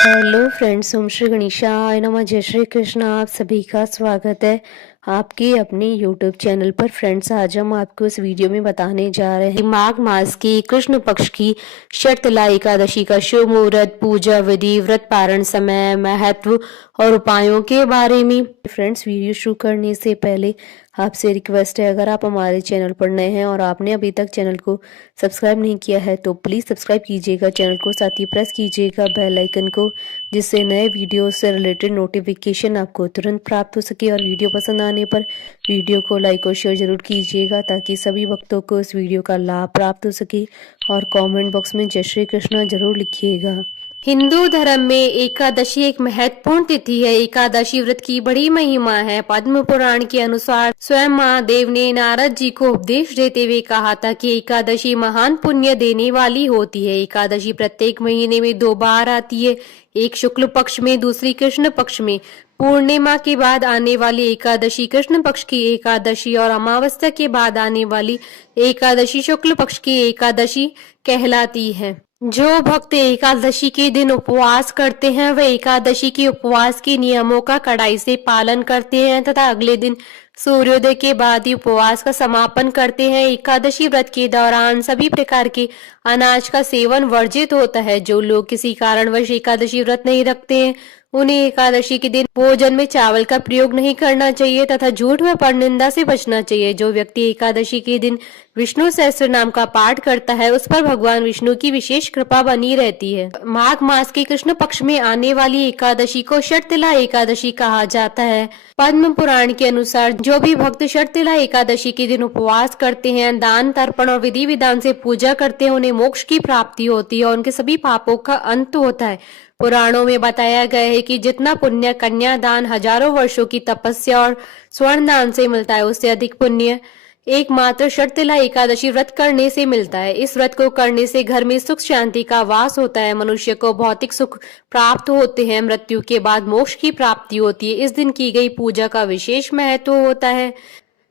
Hello friends, ओम श्री गणेशाय नमः। जय श्री कृष्ण। आप सभी का स्वागत है आपके अपने यूट्यूब चैनल पर। फ्रेंड्स, आज हम आपको इस वीडियो में बताने जा रहे हैं माघ मास की कृष्ण पक्ष की शर्तला एकादशी का शुभ मुहूर्त, पूजा विधि, व्रत पारण समय, महत्व और उपायों के बारे में। फ्रेंड्स, वीडियो शुरू करने से पहले आपसे रिक्वेस्ट है, अगर आप हमारे चैनल पर नए हैं और आपने अभी तक चैनल को सब्सक्राइब नहीं किया है तो प्लीज़ सब्सक्राइब कीजिएगा चैनल को, साथ ही प्रेस कीजिएगा बेल आइकन को, जिससे नए वीडियो से रिलेटेड नोटिफिकेशन आपको तुरंत प्राप्त हो सके। और वीडियो पसंद आने पर वीडियो को लाइक और शेयर जरूर कीजिएगा ताकि सभी भक्तों को इस वीडियो का लाभ प्राप्त हो सके। और कमेंट बॉक्स में जय श्री कृष्ण जरूर लिखिएगा। हिंदू धर्म में एकादशी एक महत्वपूर्ण तिथि है। एकादशी व्रत की बड़ी महिमा है। पद्म पुराण के अनुसार स्वयं महादेव ने नारद जी को उपदेश देते हुए कहा था कि एकादशी महान पुण्य देने वाली होती है। एकादशी प्रत्येक महीने में 2 बार आती है, एक शुक्ल पक्ष में, दूसरी कृष्ण पक्ष में। पूर्णिमा के बाद आने वाली एकादशी कृष्ण पक्ष की एकादशी और अमावस्या के बाद आने वाली एकादशी शुक्ल पक्ष की एकादशी कहलाती है। जो भक्त एकादशी के दिन उपवास करते हैं वह एकादशी के उपवास के नियमों का कड़ाई से पालन करते हैं तथा अगले दिन सूर्योदय के बाद ही उपवास का समापन करते हैं। एकादशी व्रत के दौरान सभी प्रकार के अनाज का सेवन वर्जित होता है। जो लोग किसी कारणवश एकादशी व्रत नहीं रखते हैं उन्हें एकादशी के दिन भोजन में चावल का प्रयोग नहीं करना चाहिए तथा झूठ व परनिंदा से बचना चाहिए। जो व्यक्ति एकादशी के दिन विष्णु सहस्त्र नाम का पाठ करता है उस पर भगवान विष्णु की विशेष कृपा बनी रहती है। माघ मास के कृष्ण पक्ष में आने वाली एकादशी को शर्तला एकादशी कहा जाता है। पद्म पुराण के अनुसार जो भी भक्त शर्तला एकादशी के दिन उपवास करते हैं, दान तर्पण और विधि विधान से पूजा करते हैं, उन्हें मोक्ष की प्राप्ति होती है और उनके सभी पापों का अंत होता है। पुराणों में बताया गया है कि जितना पुण्य कन्यादान, हजारों वर्षों की तपस्या और स्वर्ण दान से मिलता है, उससे अधिक पुण्य एकमात्र शर्तला एकादशी व्रत करने से मिलता है। इस व्रत को करने से घर में सुख शांति का वास होता है, मनुष्य को भौतिक सुख प्राप्त होते हैं, मृत्यु के बाद मोक्ष की प्राप्ति होती है। इस दिन की गई पूजा का विशेष महत्व होता है।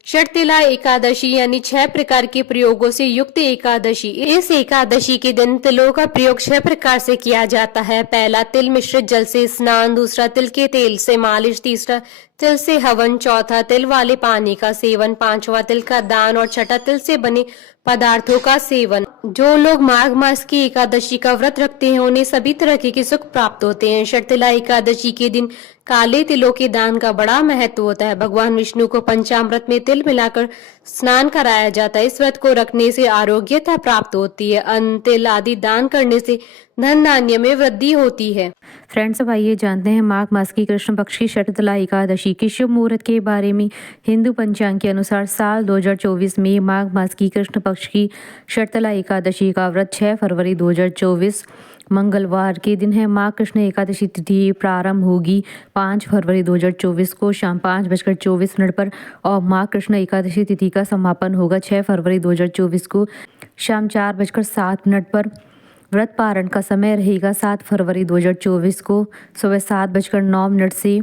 शर्तला एकादशी यानी 6 प्रकार के प्रयोगों से युक्त एकादशी। इस एकादशी के दिन तिलों का प्रयोग 6 प्रकार से किया जाता है। पहला, तिल मिश्रित जल से स्नान। दूसरा, तिल के तेल से मालिश। तीसरा, तिल से हवन। चौथा, तिल वाले पानी का सेवन। पांचवा, तिल का दान। और छठा, तिल से बने पदार्थों का सेवन। जो लोग माघ मास की एकादशी का व्रत रखते हैं उन्हें सभी तरह के सुख प्राप्त होते हैं। शर्तला एकादशी के दिन काले तिलों के दान का बड़ा महत्व होता है। भगवान विष्णु को पंचामृत में तिल मिलाकर स्नान कराया जाता है। इस व्रत को रखने से आरोग्यता प्राप्त होती है। अन्न, तिल आदि दान करने से धन धान्य में वृद्धि होती है। फ्रेंड्स, अब आइए जानते हैं माघ मास की कृष्ण पक्ष की शर्तला एकादशी के शुभ मुहूर्त के बारे में। हिंदू पंचांग के अनुसार साल 2024 में माघ मास की कृष्ण पक्ष की शर्तला एकादशी का व्रत 6 फरवरी 2024 मंगलवार के दिन है। माघ कृष्ण एकादशी तिथि प्रारंभ होगी 5 फरवरी 2024 को शाम 5:24 पर और माघ कृष्ण एकादशी तिथि का समापन होगा 6 फरवरी 2024 को शाम 4:07 पर। व्रत पारण का समय रहेगा 7 फरवरी 2024 को सुबह 7:09 से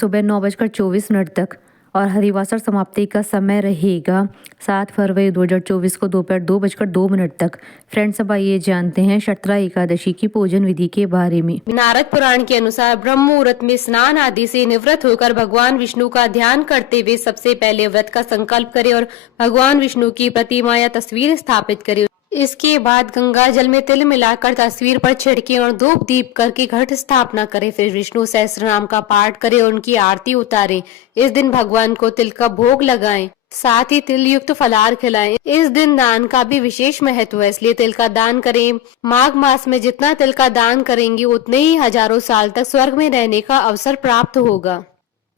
सुबह 9:24 तक और हरिवासर समाप्ति का समय रहेगा 7 फरवरी 2024 को दोपहर 2:02 तक। फ्रेंड्स, अब आइए जानते हैं शर्तला एकादशी की पूजन विधि के बारे में। नारद पुराण के अनुसार ब्रह्म मुहूर्त में स्नान आदि से निवृत्त होकर भगवान विष्णु का ध्यान करते हुए सबसे पहले व्रत का संकल्प करें और भगवान विष्णु की प्रतिमा या तस्वीर स्थापित करें। इसके बाद गंगा जल में तिल मिलाकर तस्वीर पर छिड़के और धूप दीप करके घट स्थापना करें। फिर विष्णु सहस्त्र नाम का पाठ करें और उनकी आरती उतारें। इस दिन भगवान को तिल का भोग लगाएं, साथ ही तिल युक्त फलाहार खिलाएं। इस दिन दान का भी विशेष महत्व है, इसलिए तिल का दान करें। माघ मास में जितना तिल का दान करेंगे उतने ही हजारों साल तक स्वर्ग में रहने का अवसर प्राप्त होगा।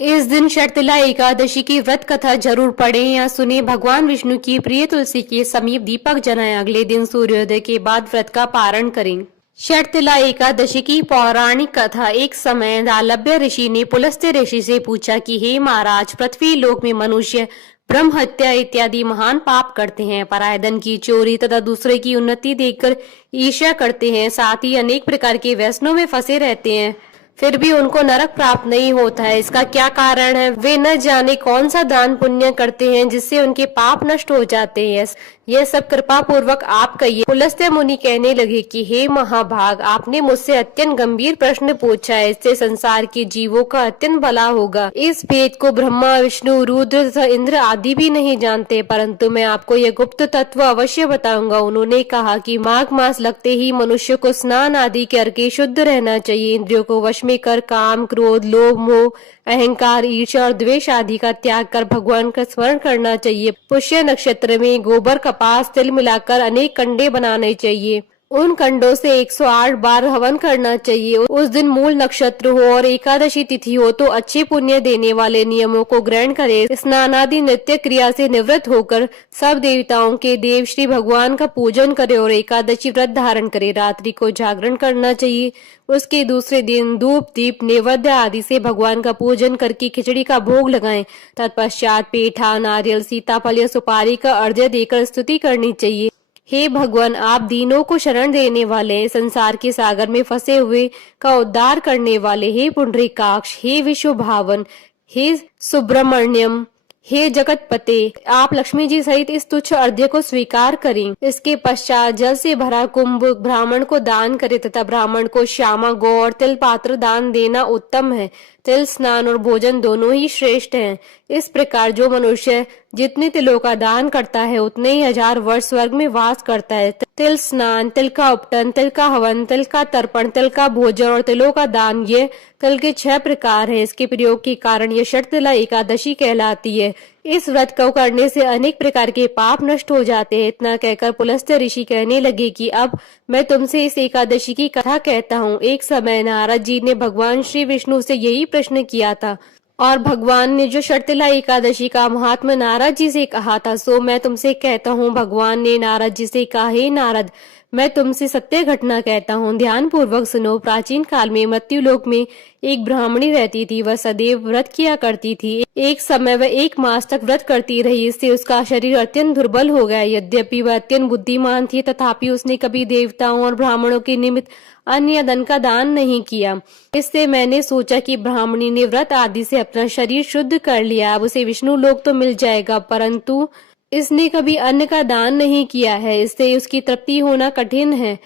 इस दिन शर्तला एकादशी की व्रत कथा जरूर पढ़ें या सुने। भगवान विष्णु की प्रिय तुलसी के समीप दीपक जलाएं। अगले दिन सूर्योदय के बाद व्रत का पारण करें। शर्तला एकादशी की पौराणिक कथा। एक समय दालभ्य ऋषि ने पुलस्त्य ऋषि से पूछा कि हे महाराज, पृथ्वी लोक में मनुष्य ब्रह्म हत्या इत्यादि महान पाप करते हैं, पराय धन की चोरी तथा दूसरे की उन्नति देखकर ईर्ष्या करते हैं, साथ ही अनेक प्रकार के व्यसनों में फंसे रहते हैं, फिर भी उनको नरक प्राप्त नहीं होता है। इसका क्या कारण है? वे न जाने कौन सा दान पुण्य करते हैं जिससे उनके पाप नष्ट हो जाते हैं यह सब कृपा पूर्वक आप कहिए। पुलस्त्य मुनि कहने लगे कि हे महाभाग, आपने मुझसे अत्यंत गंभीर प्रश्न पूछा है, इससे संसार के जीवों का अत्यंत भला होगा। इस भेद को ब्रह्मा, विष्णु, रुद्र तथा इंद्र आदि भी नहीं जानते, परंतु मैं आपको यह गुप्त तत्व अवश्य बताऊंगा। उन्होंने कहा कि माघ मास लगते ही मनुष्य को स्नान आदि करके शुद्ध रहना चाहिए। इंद्रियों को वश में कर काम, क्रोध, लोभ, मोह, अहंकार, ईर्ष्या और द्वेष आदि का त्याग कर भगवान का स्मरण करना चाहिए। पुष्य नक्षत्र में गोबर, कपास, तिल मिलाकर अनेक कंडे बनाने चाहिए। उन कंडों से 108 बार हवन करना चाहिए। उस दिन मूल नक्षत्र हो और एकादशी तिथि हो तो अच्छे पुण्य देने वाले नियमों को ग्रहण करे। स्नानादि नित्य क्रिया से निवृत्त होकर सब देवताओं के देव श्री भगवान का पूजन करे और एकादशी व्रत धारण करे। रात्रि को जागरण करना चाहिए। उसके दूसरे दिन धूप, दीप, नैवेद्य आदि से भगवान का पूजन करके खिचड़ी का भोग लगाएं। तत्पश्चात पेठा, नारियल, सीताफल या सुपारी का अर्घ्य देकर स्तुति करनी चाहिए। हे भगवान, आप दीनों को शरण देने वाले, संसार के सागर में फंसे हुए का उद्धार करने वाले, हे पुंडरीकाक्ष, हे विश्व भावन, हे सुब्रमण्यम, हे जगतपते, आप लक्ष्मी जी सहित इस तुच्छ अर्घ्य को स्वीकार करें। इसके पश्चात जल से भरा कुंभ ब्राह्मण को दान करे तथा ब्राह्मण को श्यामा, गौ और तिल पात्र दान देना उत्तम है। तिल स्नान और भोजन दोनों ही श्रेष्ठ हैं। इस प्रकार जो मनुष्य जितने तिलों का दान करता है उतने ही 1000 वर्ष स्वर्ग में वास करता है। तिल स्नान, तिल का उपटन, तिल का हवन, तिल का तर्पण, तिल का भोजन और तिलों का दान, ये तिल के 6 प्रकार हैं। इसके प्रयोग के कारण ये शर्तला एकादशी कहलाती है। इस व्रत को करने से अनेक प्रकार के पाप नष्ट हो जाते हैं। इतना कहकर पुलस्त्य ऋषि कहने लगे कि अब मैं तुमसे इस एकादशी की कथा कहता हूँ। एक समय नारद जी ने भगवान श्री विष्णु से यही प्रश्न किया था और भगवान ने जो शर्तला एकादशी का महात्मा नारद जी से कहा था सो मैं तुमसे कहता हूँ। भगवान ने नारद जी से कहा, हे नारद, मैं तुमसे सत्य घटना कहता हूँ, ध्यान पूर्वक सुनो। प्राचीन काल में मृत्युलोक में एक ब्राह्मणी रहती थी। वह सदैव व्रत किया करती थी। एक समय वह 1 मास तक व्रत करती रही। इससे उसका शरीर अत्यंत दुर्बल हो गया। यद्यपि वह अत्यंत बुद्धिमान थी तथापि उसने कभी देवताओं और ब्राह्मणों के निमित्त अन्न या धन का दान नहीं किया। इससे मैंने सोचा कि ब्राह्मणी ने व्रत आदि से अपना शरीर शुद्ध कर लिया, अब उसे विष्णु लोक तो मिल जाएगा, परंतु इसने कभी अन्न का दान नहीं किया है, इससे उसकी तृप्ति होना कठिन है।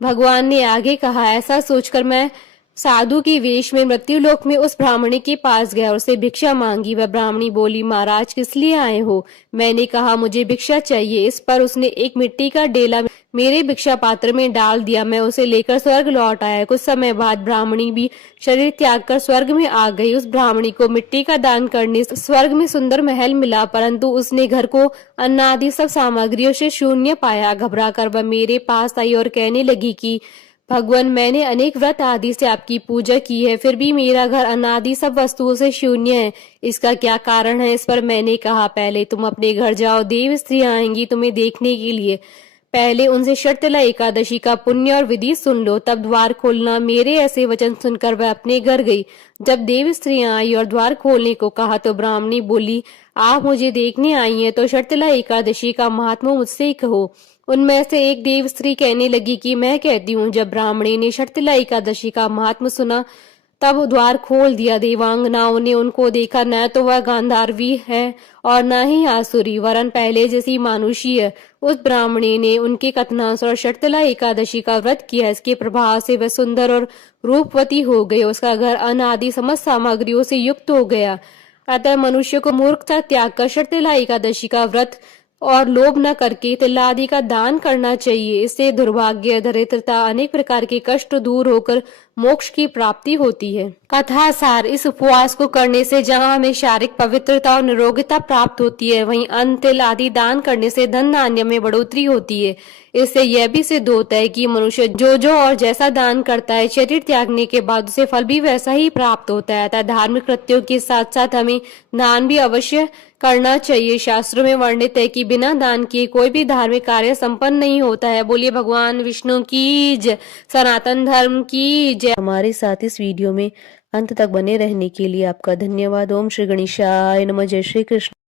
भगवान ने आगे कहा, ऐसा सोचकर मैं साधु की वेश में मृत्युलोक में उस ब्राह्मणी के पास गया और उसे भिक्षा मांगी। वह ब्राह्मणी बोली, महाराज किस लिए आए हो? मैंने कहा, मुझे भिक्षा चाहिए। इस पर उसने एक मिट्टी का डेला मेरे भिक्षा पात्र में डाल दिया। मैं उसे लेकर स्वर्ग लौट आया। कुछ समय बाद ब्राह्मणी भी शरीर त्याग कर स्वर्ग में आ गई। उस ब्राह्मणी को मिट्टी का दान करने से स्वर्ग में सुंदर महल मिला, परंतु उसने घर को अन्न आदि सब सामग्रियों से शून्य पाया। घबरा कर वह मेरे पास आई और कहने लगी कि भगवान, मैंने अनेक व्रत आदि से आपकी पूजा की है, फिर भी मेरा घर अनादि सब वस्तुओं से शून्य है। इसका क्या कारण है? इस पर मैंने कहा, पहले तुम अपने घर जाओ, देव स्त्रियां आएंगी तुम्हें देखने के लिए। पहले उनसे शर्तला एकादशी का पुण्य और विधि सुन लो, तब द्वार खोलना। मेरे ऐसे वचन सुनकर वह अपने घर गई। जब देव स्त्रियां आई और द्वार खोलने को कहा तो ब्राह्मणी बोली, आप मुझे देखने आई हैं तो शर्तला एकादशी का महात्मा मुझसे ही कहो। उनमें से एक देव स्त्री कहने लगी कि मैं कहती हूँ। जब ब्राह्मणी ने शर्तला एकादशी का महात्मा सुना तब द्वार खोल दिया। देवांगनाओं ने उनको देखा, न तो वह गांधारवी है और न ही आसुरी, वरन पहले जैसी मानुषी है। उस ब्राह्मणी ने उनके कथनानुसार शर्तला एकादशी का व्रत किया। इसके प्रभाव से वह सुंदर और रूपवती हो गई। उसका घर अन्न आदि समस्त सामग्रियों से युक्त हो गया। अतः मनुष्य को मूर्खता त्याग कर शर्तला एकादशी का व्रत और लोभ न करके तिल आदि का दान करना चाहिए। इससे दुर्भाग्य, दरिद्रता, अनेक प्रकार के कष्ट दूर होकर मोक्ष की प्राप्ति होती है। कथा सार, इस उपवास को करने से जहाँ हमें शारीरिक पवित्रता और निरोगिता प्राप्त होती है, वहीं अन्न, तिल आदि दान करने से धन धान्य में बढ़ोतरी होती है। इससे यह भी सिद्ध होता है कि मनुष्य जो और जैसा दान करता है, शरीर त्यागने के बाद उसे फल भी वैसा ही प्राप्त होता है। अतः धार्मिक कृत्यों के साथ साथ हमें दान भी अवश्य करना चाहिए। शास्त्रों में वर्णित है कि बिना दान किए कोई भी धार्मिक कार्य संपन्न नहीं होता है। बोलिए भगवान विष्णु की जय, सनातन धर्म की जय। हमारे साथ इस वीडियो में अंत तक बने रहने के लिए आपका धन्यवाद। ओम श्री गणेशाय नमः। जय श्री कृष्ण।